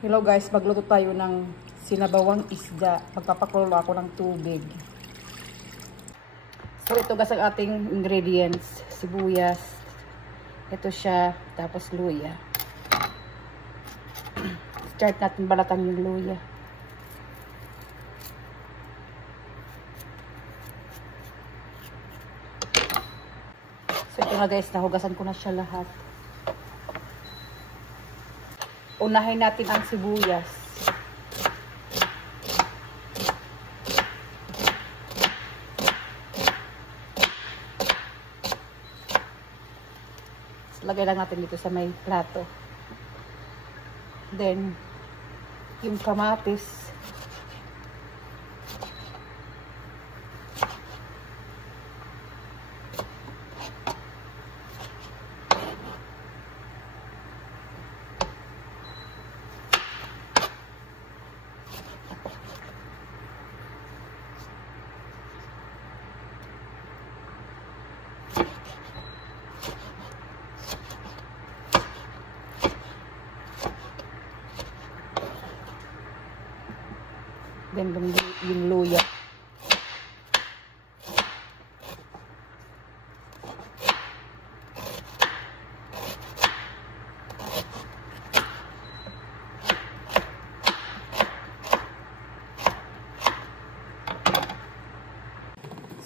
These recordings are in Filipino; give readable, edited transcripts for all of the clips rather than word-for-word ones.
Hello guys, magluto tayo ng sinabawang isda. Magpapakulo ako ng tubig. So ito guys ang ating ingredients. Sibuyas. Ito siya. Tapos luya. Start natin balatan yung luya. So ito na guys, nahugasan ko na siya lahat. Unahin natin ang sibuyas. Lagay lang natin dito sa may plato. Then, yung kamatis. Then, yung luya.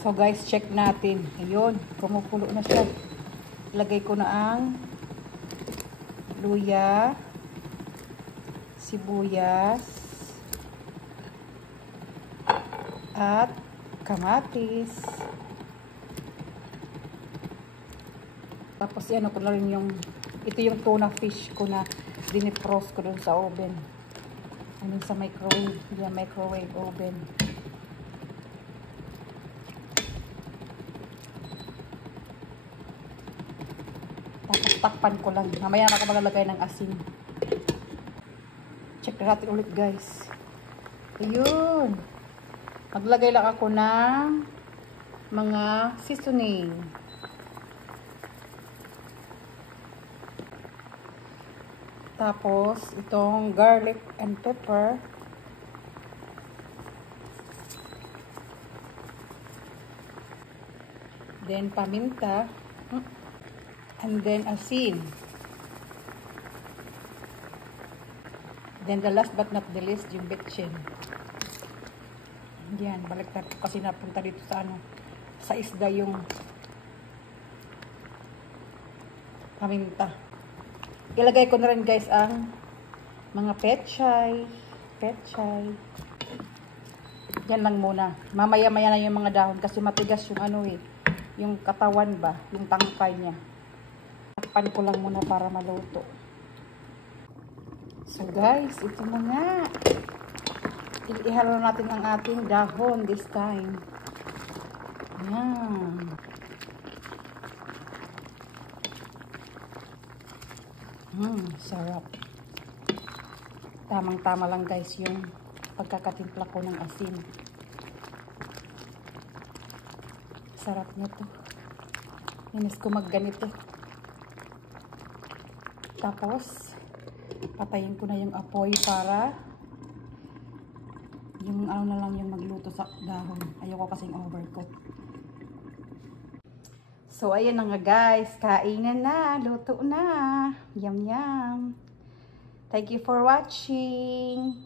So guys, check natin. Ayun, kumukulo na siya. Lagay ko na ang luya, sibuyas, at kamatis. Tapos yan ko na rin yung ito yung tuna fish ko na dinifrost ko dun sa oven. I mean sa microwave. Yeah, microwave oven. Tapos takpan ko lang. Mamaya na ako maglalagay ng asin. Check natin ulit guys. Ayun. Maglagay lang ako ng mga seasoning. Tapos, itong garlic and pepper. Then, paminta. And then, asin. Then, the last but not the least, yung betchin. Yan, baliktad ko kasi napunta dito sa sa isda yung paminta. Ilagay ko na rin guys ang mga pechay. Yan lang muna. Mamaya-maya na yung mga dahon kasi matigas yung yung katawan ba, yung tangkay niya. Takpan ko lang muna para maluto. So guys, ito na nga. Ihalo natin ang ating dahon this time. Yan. Sarap. Tamang-tama lang guys yung pagkakatimpla ko ng asin. Sarap nito. Inis ko magganito. Tapos, patayin ko na yung apoy para yung na lang yung magluto sa dahon. Ayoko kasing overcook. So, ayan na nga guys. Kainan na. Luto na. Yum, yum. Thank you for watching.